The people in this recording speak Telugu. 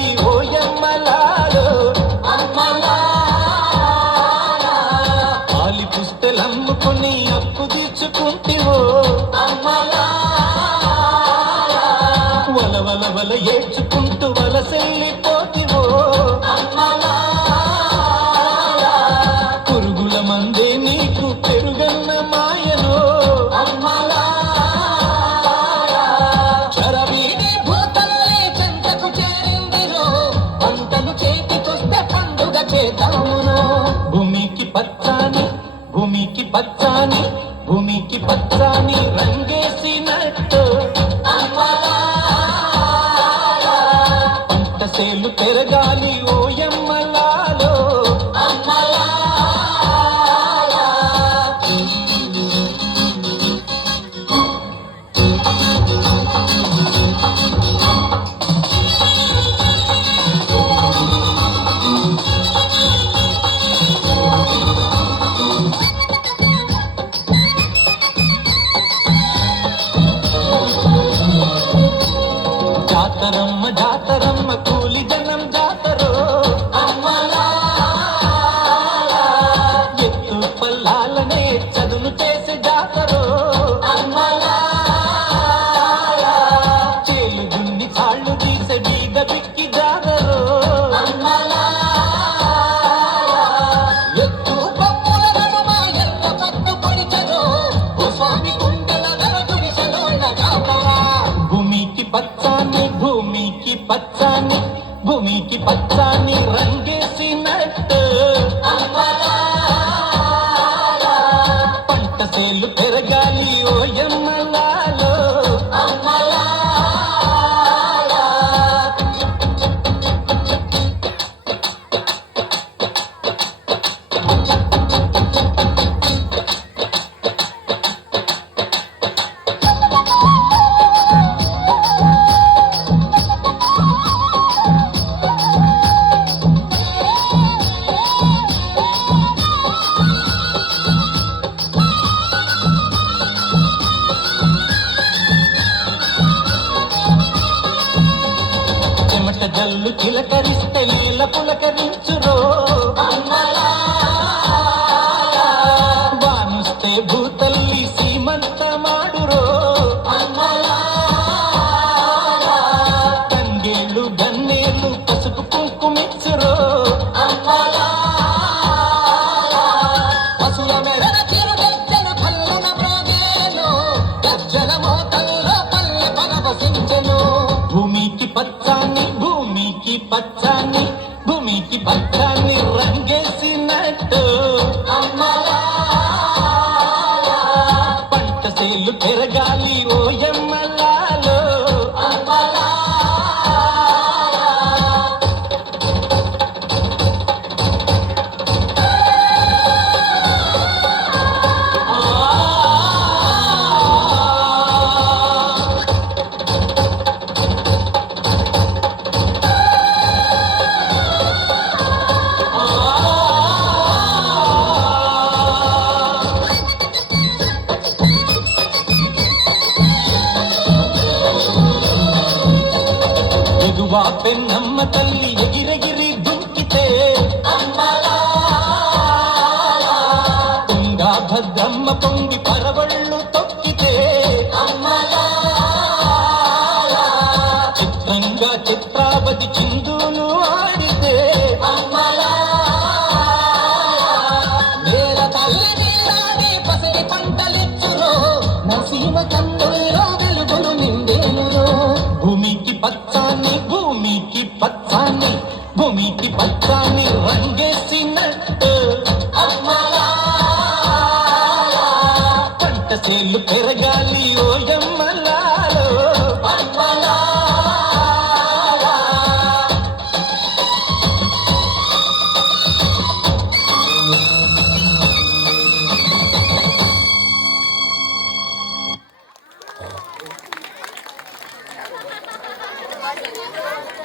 పెరగాలి ఓయమ్మలాలో పాలి పుస్తెలమ్ముకుని అప్పు తీర్చుకుంటివో వల వల వల ఏడ్చుకుంటూ వలసెళ్ళిపోతివో పురుగుల మందే నీకు పెరుగన్న మాయలో చరవీడి భూతల్లి చెంతకు చేరిందిరో పంటలు చేతికొస్తే పండుగ చేద్దామును భూమికి పచ్చాని భూమికి పచ్చాని భూమికి పచ్చాని రంగేసినట్టు పంట సేలు పెరగాలి ఓయమ్మలాలో జాతరమ్మ జాతరమ్మ కూలి జనం జాతరో ఎత్తు పల్లాలనే చదును చేసే జాతరో చేలు దున్ని చాళ్ళు తీసే బీద బిక్కి జాతరో ఎత్తు పప్పుల నడుమ ఎర్ర పట్టు పొడిచెరో ఓ స్వామి కుండల ధర గుడిసెలోన జాతరా భూమికి పచ్చాని భూమికి పచ్చాని భూమికి పచ్చాని రంగేసినట్టు పంట సేలు పెరగాలి ఓయమ్మలాలో చెమట జల్లు చిలకరిస్తే నేల పులకరించురో వానుస్తే భూతల్లి సీమంత మాడురో కంగేళ్ళు గన్నేళ్ళు పసుపు కుంకుమిచ్చురో పశుల మెరణ చిరుగజ్జలు పల్లెన మ్రోగేను గజ్జల మోతల్లో పల్లె పరవశించెను భూమికి పచ్చాని భూమికి పచ్చాని భూమికి పచ్చాని రంగేసినట్టు పంట సేలు పెరగాలి ఓయమ్మలాలో ఎగువా పెన్నమ్మ తల్లి ఎగిరెగిరి దుంకితే తుంగా భద్రమ్మ పొంగి పరవళ్ళు తొక్కితే చిత్రంగా చిత్రావతి చిందులు ఆడితే నేల తల్లి నీలాగే పసిడి పంటలిచ్చురో నసీమ కన్నుల్లో వెలుగులు నిండేనురో భూమికి పచ్చాని భూమికి పచ్చాని భూమికి పచ్చాని రంగేసినట్టు పంట సేలు పెరగాలి ఓయమ్మలాలో Thank you.